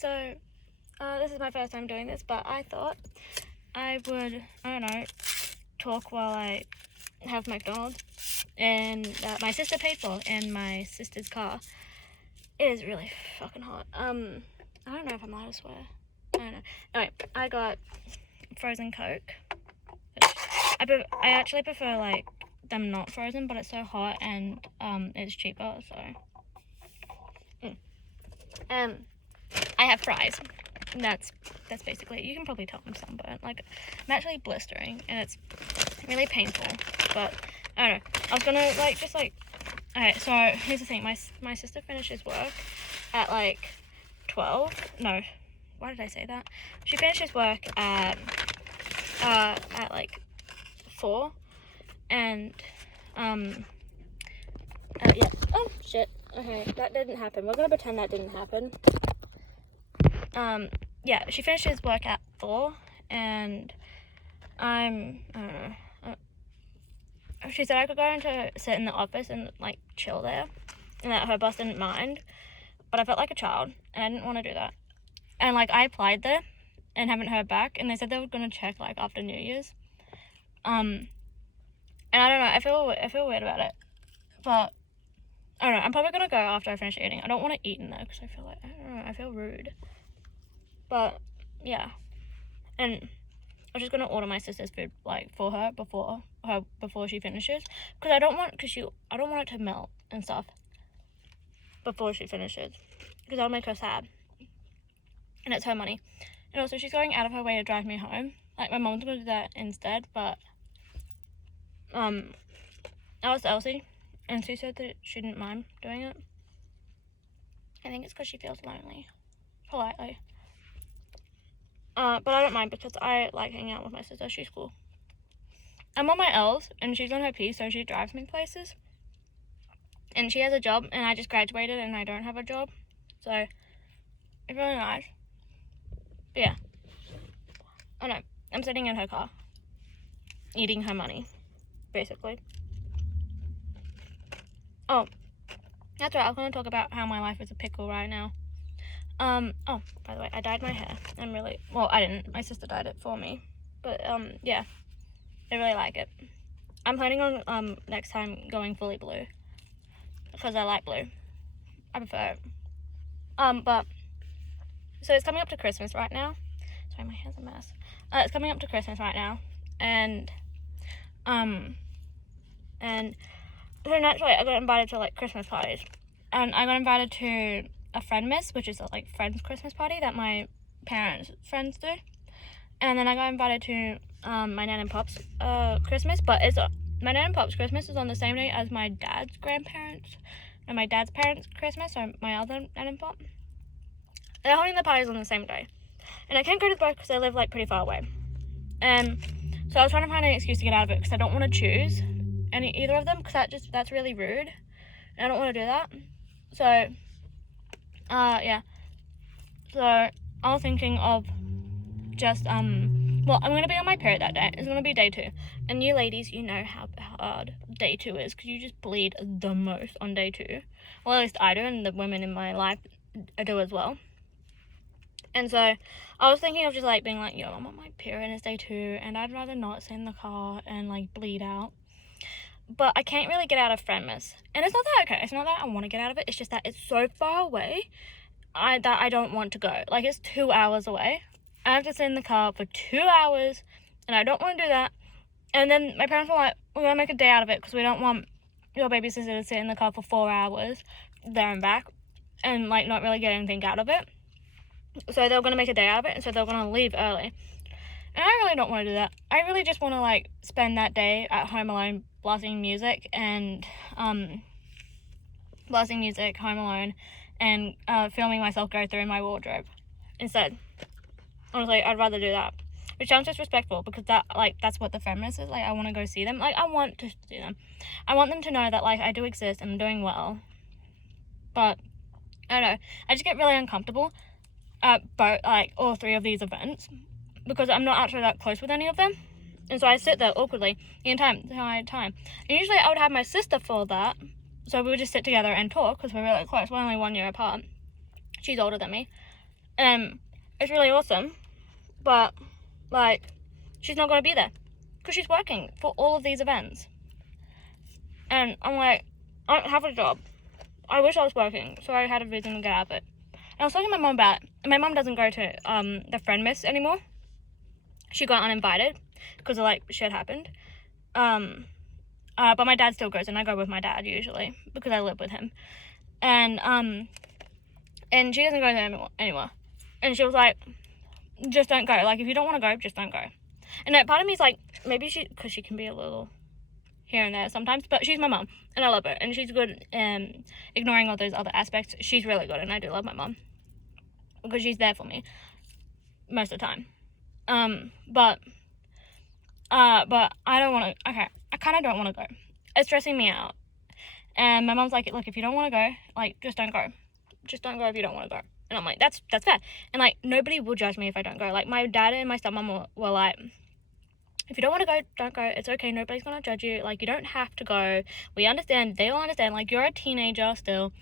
So, this is my first time doing this, but I thought I would, I don't know, talk while I have McDonald's, and my sister paid for in my sister's car. It is really fucking hot. I don't know if I'm allowed to swear. I don't know. Anyway, I got frozen Coke. I actually prefer, like, them not frozen, but it's so hot and it's cheaper, so. And I have fries. That's basically it. You can probably tell I'm sunburnt. Like, I'm actually blistering and it's really painful, but I don't know. I was gonna okay, so here's the thing. My sister finishes work at like 12. No, why did I say that? She finishes work at like 4, and yeah. Oh shit. Okay, that didn't happen. We're gonna pretend that didn't happen. Yeah, she finishes work at 4, and I don't know. She said I could go into sit in the office and like chill there, and that her boss didn't mind, but I felt like a child, and I didn't want to do that. And like I applied there, and haven't heard back, and they said they were gonna check like after New Year's. And I don't know. I feel weird about it, but I don't know. I'm probably gonna go after I finish eating. I don't want to eat in there because I feel like, I don't know, I feel rude. But yeah, and I was just gonna order my sister's food like for her before she finishes, because I don't want it to melt and stuff before she finishes, because that'll make her sad, and it's her money. And also she's going out of her way to drive me home. Like my mom's gonna do that instead, but I asked Elsie, and she said that she didn't mind doing it. I think it's because she feels lonely, politely. But I don't mind because I like hanging out with my sister. She's cool. I'm on my L's and she's on her P, so she drives me places. And she has a job, and I just graduated and I don't have a job. So it's really nice. But yeah. I know. I'm sitting in her car, eating her money, basically. Oh, that's right. I was going to talk about how my life is a pickle right now. Oh, by the way, I dyed my hair. I didn't. My sister dyed it for me. But, yeah. I really like it. I'm planning on, next time going fully blue. Because I like blue. I prefer it. But, so it's coming up to Christmas right now. Sorry, my hair's a mess. It's coming up to Christmas right now. And so naturally I got invited to, like, Christmas parties. And I got invited to a Friendmas, which is a like friend's Christmas party that my parents' friends do, and then I got invited to my nan and pop's Christmas, but my nan and pop's Christmas is on the same day as my dad's grandparents and my dad's parents' Christmas, so my other nan and pop. They're holding the parties on the same day, and I can't go to both because they live like pretty far away, and so I was trying to find an excuse to get out of it because I don't want to choose either of them, because that's really rude, and I don't want to do that. So yeah. So I was thinking of just I'm gonna be on my period that day. It's gonna be day 2, and you ladies, you know how hard day 2 is, because you just bleed the most on day 2. Well, at least I do, and the women in my life do as well. And so I was thinking of just like being like, yo, I'm on my period and it's day 2, and I'd rather not sit in the car and like bleed out. But I can't really get out of Friendmas. And it's not that okay. It's not that I want to get out of it. It's just that it's so far away that I don't want to go. Like, it's 2 hours away. I have to sit in the car for 2 hours, and I don't want to do that. And then my parents were like, we're going to make a day out of it because we don't want your babysitter to sit in the car for 4 hours there and back and, like, not really get anything out of it. So they were going to make a day out of it, and so they were going to leave early. And I really don't want to do that. I really just want to, like, spend that day at home alone blasting music, Home Alone, and filming myself go through my wardrobe instead. Honestly, I'd rather do that. Which sounds disrespectful, because that's what the Friendmas is. Like, I want to go see them. Like, I want to see them. I want them to know that, like, I do exist and I'm doing well. But, I don't know. I just get really uncomfortable at all 3 of these events, because I'm not actually that close with any of them. And so I sit there awkwardly the entire time. And usually I would have my sister for that, so we would just sit together and talk, because we're really close. We're only 1 year apart. She's older than me. And it's really awesome. But, like, she's not going to be there. Because she's working for all of these events. And I'm like, I don't have a job. I wish I was working, so I had a reason to get out of it. And I was talking to my mom about it. And my mom doesn't go to the Friend Miss anymore. She got uninvited because of, like, shit happened. But my dad still goes, and I go with my dad usually because I live with him. And she doesn't go there anymore. And she was like, just don't go. Like, if you don't want to go, just don't go. And part of me is like, maybe because she can be a little here and there sometimes, but she's my mom, and I love her, and she's good. Ignoring all those other aspects, she's really good, and I do love my mom because she's there for me most of the time. But I don't want to. Okay, I kind of don't want to go. It's stressing me out. And my mom's like, look, if you don't want to go, like, just don't go. Just don't go if you don't want to go. And I'm like, that's fair. And, like, nobody will judge me if I don't go. Like, my dad and my stepmom were like, if you don't want to go, don't go. It's okay. Nobody's going to judge you. Like, you don't have to go. We understand. They all understand. Like, you're a teenager still.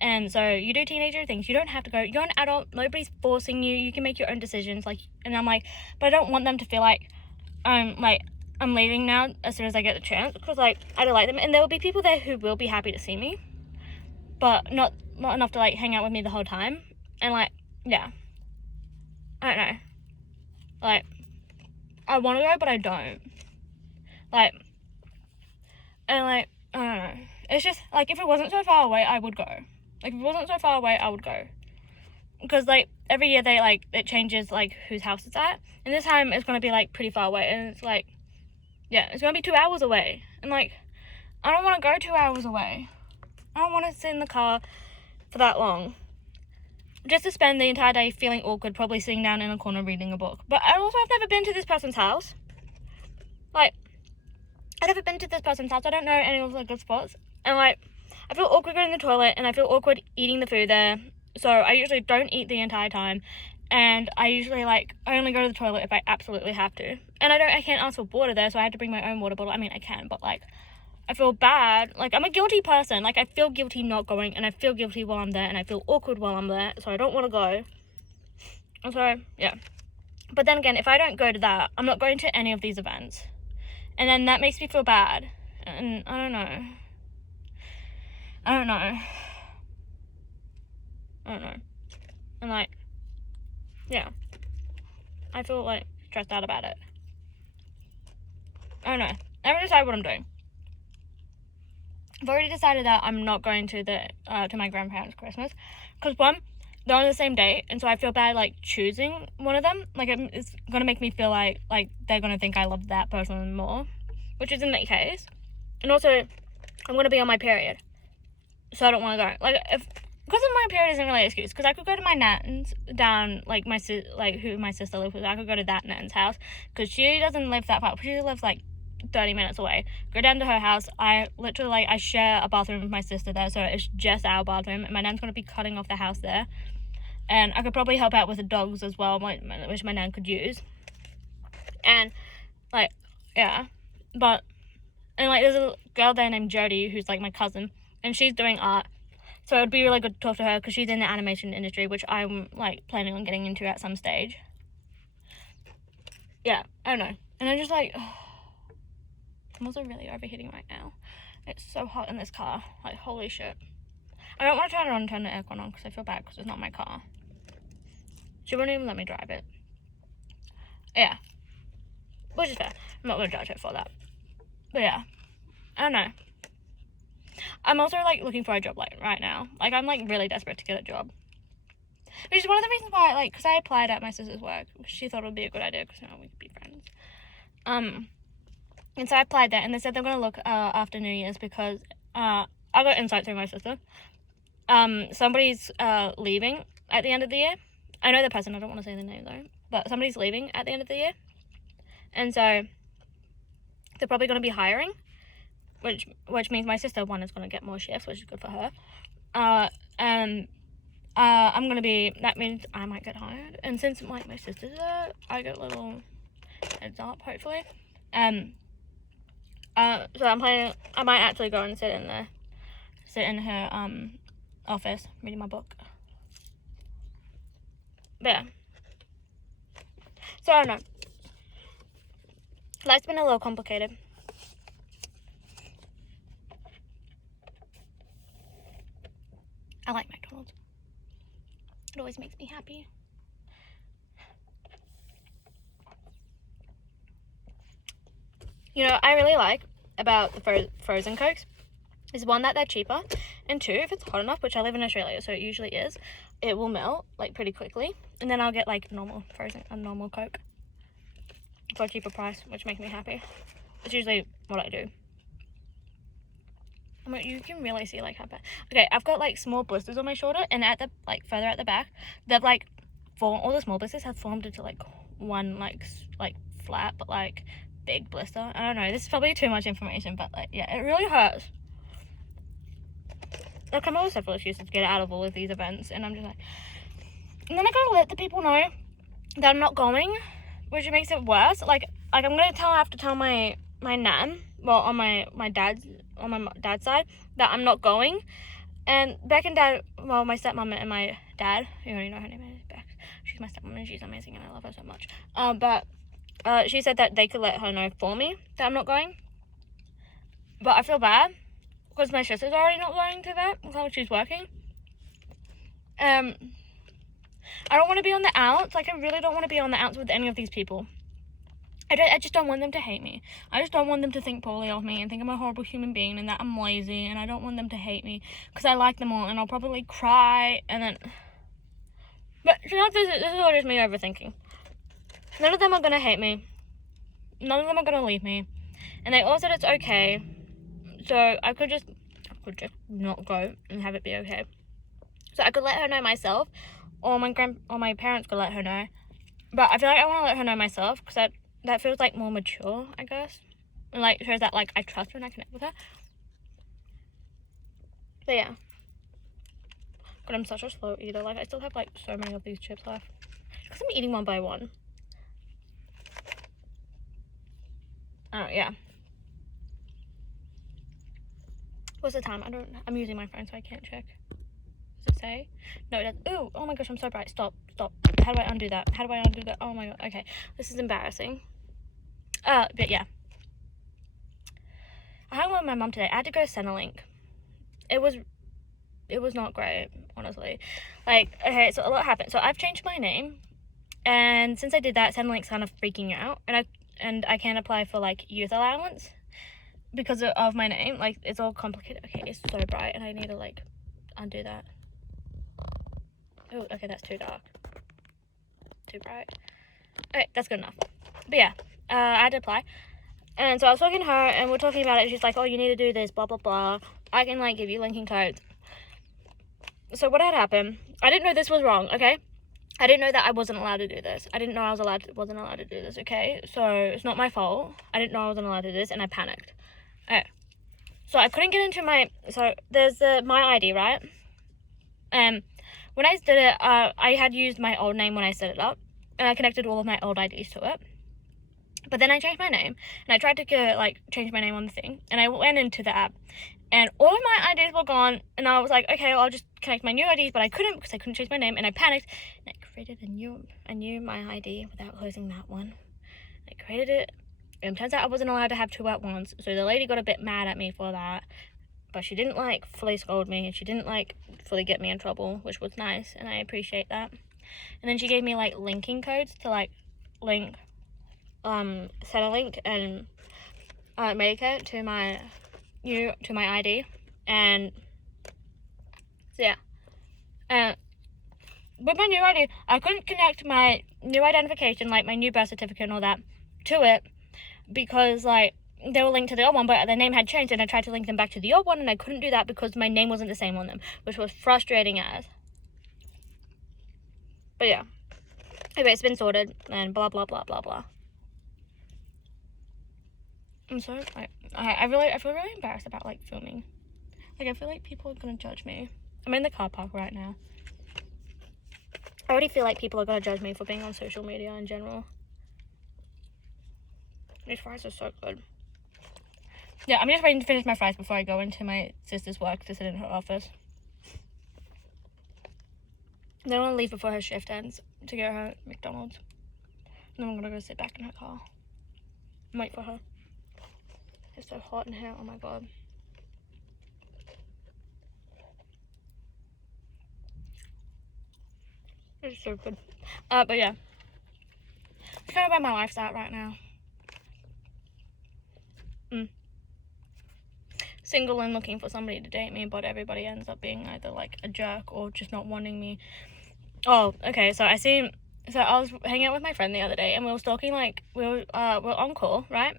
And so you do teenager things. You don't have to go. You're an adult. Nobody's forcing you. You can make your own decisions. Like, and I'm like, but I don't want them to feel like I'm leaving now as soon as I get the chance. Because, like, I don't like them. And there will be people there who will be happy to see me. But not enough to, like, hang out with me the whole time. And, like, yeah. I don't know. Like, I want to go, but I don't. Like, and, like, I don't know. It's just, like, if it wasn't so far away, I would go. Like, if it wasn't so far away, I would go. Because, like, every year they, like, it changes, like, whose house it's at. And this time it's going to be, like, pretty far away. And it's, like, yeah, it's going to be 2 hours away. And, like, I don't want to go 2 hours away. I don't want to sit in the car for that long. Just to spend the entire day feeling awkward, probably sitting down in a corner reading a book. But I also have never been to this person's house. Like, I've never been to this person's house. I don't know any of the good spots. And, like, I feel awkward going to the toilet, and I feel awkward eating the food there. So I usually don't eat the entire time. And I usually, like, I only go to the toilet if I absolutely have to. And I can't ask for water there, so I have to bring my own water bottle. I mean, I can, but, like, I feel bad. Like, I'm a guilty person. Like, I feel guilty not going, and I feel guilty while I'm there, and I feel awkward while I'm there, so I don't want to go. And so, yeah. But then again, if I don't go to that, I'm not going to any of these events. And then that makes me feel bad. And I don't know. And, like, yeah. I feel, like, stressed out about it. I don't know. I haven't decided what I'm doing. I've already decided that I'm not going to my grandparents' Christmas. Because, one, they're on the same date, and so I feel bad, like, choosing one of them. Like, it's going to make me feel like they're going to think I love that person more. Which isn't the case. And also, I'm going to be on my period. So I don't want to go. Like, because of my period isn't really an excuse. Because I could go to my nan's down, like, who my sister lives with. I could go to that nan's house. Because she doesn't live that far. She lives, like, 30 minutes away. Go down to her house. I literally, like, I share a bathroom with my sister there. So it's just our bathroom. And my nan's going to be cutting off the house there. And I could probably help out with the dogs as well, which my nan could use. And, like, yeah. But, and, like, there's a girl there named Jodie who's, like, my cousin. And she's doing art. So it would be really good to talk to her because she's in the animation industry, which I'm, like, planning on getting into at some stage. Yeah, I don't know. And I'm just, like, I'm also really overheating right now. It's so hot in this car. Like, holy shit. I don't want to turn it on and turn the aircon on because I feel bad because it's not my car. She won't even let me drive it. Yeah. Which is fair. I'm not going to judge her for that. But yeah. I don't know. I'm also, like, looking for a job, like, right now. Like, I'm, like, really desperate to get a job. Which is one of the reasons why, like, because I applied at my sister's work. She thought it would be a good idea because, you know, we could be friends. And so I applied there, and they said they're going to look after New Year's because I got insight through my sister. Somebody's leaving at the end of the year. I know the person, I don't want to say the name, though. But somebody's leaving at the end of the year. And so they're probably going to be hiring. Which means my sister, one, is going to get more shifts, which is good for her. And I'm going to be, that means I might get hired. And since, like, my sister's there, I get a little heads up, hopefully. So I'm planning, I might actually go and sit in her, office, reading my book. But yeah. So I don't know. Life's been a little complicated. I like McDonald's. It always makes me happy. You know, I really like about the frozen Cokes is one, that they're cheaper, and two, if it's hot enough, which I live in Australia, so it usually is, it will melt like pretty quickly, and then I'll get like a normal Coke for a cheaper price, which makes me happy. It's usually what I do. I mean, you can really see like how bad. Okay, I've got like small blisters on my shoulder, and at the like further at the back, they've like formed. All the small blisters have formed into like one like flat but like big blister. I don't know. This is probably too much information, but like yeah, it really hurts. I've come up with several excuses to get out of all of these events, and I'm just like, and then I gotta let the people know that I'm not going, which makes it worse. Like I'm gonna have to tell my nan, well, on my dad's side, that I'm not going. And Beck and Dad, well, my stepmom and my dad, you already know her name is Beck. She's my stepmom and she's amazing and I love her so much. But she said that they could let her know for me that I'm not going. But I feel bad because my sister's already not going to that because she's working. I don't want to be on the outs. Like, I really don't want to be on the outs with any of these people. I just don't want them to hate me. I just don't want them to think poorly of me and think I'm a horrible human being and that I'm lazy, and I don't want them to hate me because I like them all, and I'll probably cry and then... But you know, this is all just me overthinking. None of them are going to hate me. None of them are going to leave me. And they all said it's okay. So I could just not go and have it be okay. So I could let her know myself, or my parents could let her know. But I feel like I want to let her know myself because that feels like more mature, I guess. And like shows that like I trust her and I connect with her. But yeah. God, I'm such a slow eater. Like, I still have like so many of these chips left. Because I'm eating one by one. Oh yeah. What's the time? I'm using my phone so I can't check. Does it say? No, it does. Ooh, oh my gosh, I'm so bright. Stop. How do I undo that? Oh my god, okay. This is embarrassing. But yeah. I hung out with my mum today. I had to go to Centrelink. It was not great, honestly. Like, okay, so a lot happened. So I've changed my name, and since I did that, Centrelink's kind of freaking out, and I can't apply for like youth allowance because of my name. Like, it's all complicated. Okay, it's so bright, and I need to like undo that. Oh, okay, that's too dark. Too bright. Okay, that's good enough. But yeah, I had to apply. And so I was talking to her, and we're talking about it. She's like, oh, you need to do this, blah, blah, blah. I can, like, give you linking codes. So what had happened, I didn't know this was wrong, okay? I didn't know that I wasn't allowed to do this. I didn't know I wasn't allowed to do this, okay? So it's not my fault. I didn't know I wasn't allowed to do this, and I panicked. Okay. So I couldn't get into so there's my ID, right? When I did it, I had used my old name when I set it up, and I connected all of my old IDs to it. But then I changed my name, and I tried to change my name on the thing, and I went into the app, and all of my IDs were gone, and I was like, okay, well, I'll just connect my new IDs, but I couldn't because I couldn't change my name, and I panicked, and I created a new my ID without closing that one. I created it, and it turns out I wasn't allowed to have two at once, so the lady got a bit mad at me for that, but she didn't, like, fully scold me, and she didn't, like, fully get me in trouble, which was nice, and I appreciate that. And then she gave me, like, linking codes to, like, link Centrelink and Medicare to my ID, and so yeah. And with my new ID, I couldn't connect my new identification, like my new birth certificate and all that, to it because like they were linked to the old one, but their name had changed, and I tried to link them back to the old one, and I couldn't do that because my name wasn't the same on them, which was frustrating as. But yeah. Anyway, it's been sorted, and blah blah blah blah blah. I'm so I feel really embarrassed about like filming. Like, I feel like people are gonna judge me. I'm in the car park right now. I already feel like people are gonna judge me for being on social media in general. These fries are so good. Yeah, I'm just waiting to finish my fries before I go into my sister's work to sit in her office. Then I want to leave before her shift ends to get her McDonald's. And then I'm gonna go sit back in her car and wait for her. It's so hot in here, oh my god. It's so good. But yeah. It's kind of where my life's at right now. Single and looking for somebody to date me, but everybody ends up being either like a jerk or just not wanting me. Oh, okay, so I was hanging out with my friend the other day and we were stalking, like, we're on call, right?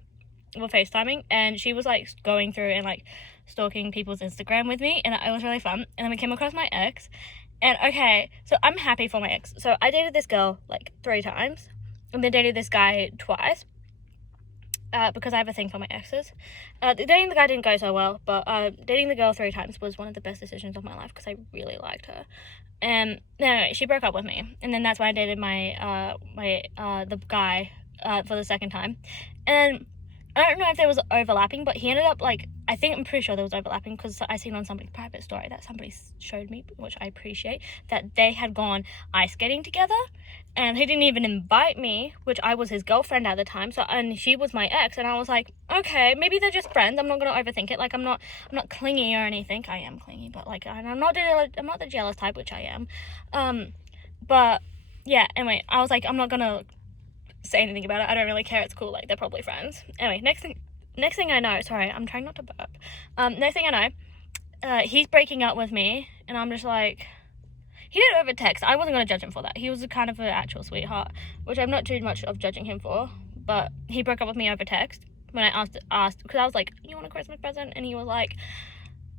We're FaceTiming, and she was like going through and like stalking people's Instagram with me, and it was really fun. And then we came across my ex, and okay, so I'm happy for my ex. So I dated this girl like 3 times, and then dated this guy twice. Because I have a thing for my exes. Dating the guy didn't go so well, but dating the girl 3 times was one of the best decisions of my life because I really liked her. And anyway, she broke up with me, and then that's why I dated the guy for the 2nd time. And I don't know if there was overlapping, but he ended up like, I'm pretty sure there was overlapping because I seen on somebody's private story that somebody showed me, which I appreciate, that they had gone ice skating together, and he didn't even invite me, which I was his girlfriend at the time. So, and she was my ex, and I was like, okay, maybe they're just friends. I'm not gonna overthink it. Like, I'm not clingy or anything. I am clingy, but like, I'm not the jealous type, which I am. But yeah. Anyway, I was like, I'm not gonna say anything about it. I don't really care. It's cool. Like, they're probably friends. Anyway, next thing I know, sorry, I'm trying not to burp. Next thing I know, he's breaking up with me, and I'm just like, he did it over text. I wasn't going to judge him for that. He was a kind of an actual sweetheart, which I'm not too much of judging him for, but he broke up with me over text when I asked, because I was like, you want a Christmas present? And he was like,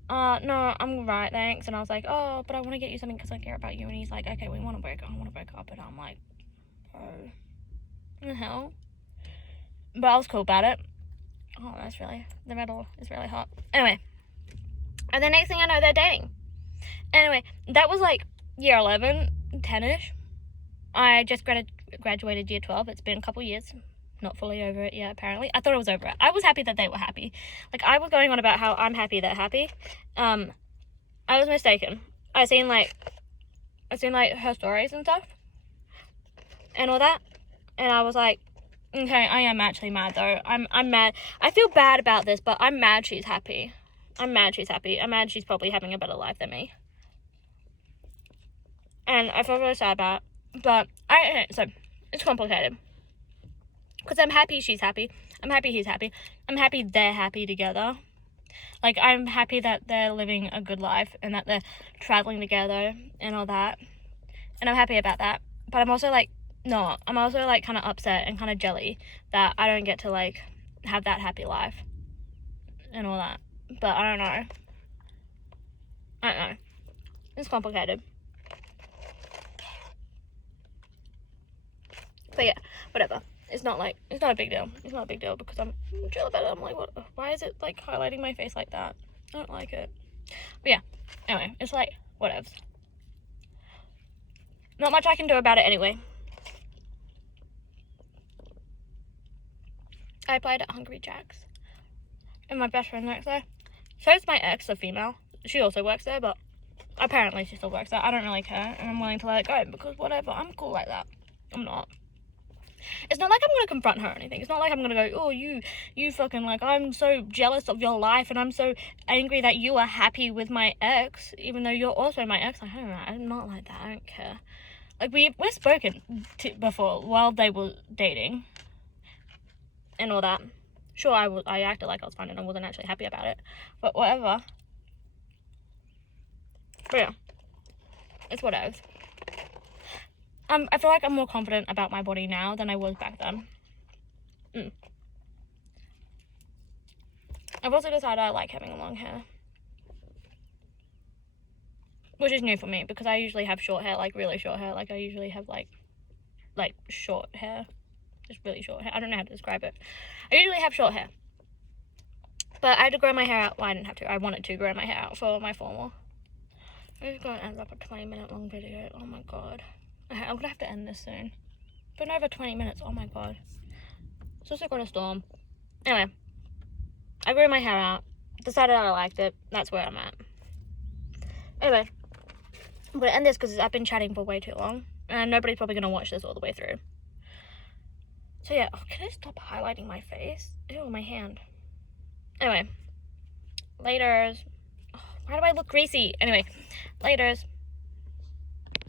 no, I'm right, thanks. And I was like, oh, but I want to get you something because I care about you. And he's like, okay, I want to break up. And I'm like, bro, what the hell? But I was cool about it. Oh, the metal is really hot. Anyway, and the next thing I know, they're dating. Anyway, that was like year 11, 10-ish. I just graduated year 12. It's been a couple years. Not fully over it yet, apparently. I thought I was over it. I was happy that they were happy. Like, I was going on about how I'm happy they're happy. I was mistaken. I seen like her stories and stuff and all that, and I was like, okay, I am actually mad though. I'm mad. I feel bad about this, but I'm mad she's happy. I'm mad she's probably having a better life than me. And I feel really sad about it. But so it's complicated. Because I'm happy she's happy. I'm happy he's happy. I'm happy they're happy together. Like, I'm happy that they're living a good life and that they're traveling together and all that. And I'm happy about that. But I'm also like, no, I'm also like kind of upset and kind of jelly that I don't get to like have that happy life and all that. But I don't know. It's complicated. But yeah, whatever. It's not a big deal. It's not a big deal because I'm chill about it. I'm like, what? Why is it like highlighting my face like that? I don't like it. But yeah, anyway, it's like, whatevs. Not much I can do about it anyway. I applied at Hungry Jack's, and my best friend works there. So is my ex, a female. She also works there, but apparently she still works there. I don't really care, and I'm willing to let it go because whatever. I'm cool like that. I'm not. It's not like I'm gonna confront her or anything. It's not like I'm gonna go, oh, you fucking, like, I'm so jealous of your life and I'm so angry that you are happy with my ex, even though you're also my ex. I don't know. I'm not like that. I don't care. Like, we've spoken before while they were dating and all that. Sure, I acted like I was fine and I wasn't actually happy about it, but whatever. But yeah, it's whatever. I feel like I'm more confident about my body now than I was back then. I've also decided I like having long hair, which is new for me because I usually have short hair, like really short hair. Like, I usually have like short hair, just really short hair. I don't know how to describe it. I usually have short hair, but I had to grow my hair out. Well, I didn't have to. I wanted to grow my hair out for my formal. This is going to end up a 20-minute long video. Oh my god. Okay, I'm gonna have to end this soon. Been over 20 minutes. Oh my god. It's also got a storm. Anyway, I grew my hair out. Decided I liked it. That's where I'm at. Anyway, I'm gonna end this because I've been chatting for way too long, and nobody's probably gonna watch this all the way through. So yeah, can I stop highlighting my face? Ew, my hand. Anyway, laters. Oh, why do I look greasy? Anyway, laters.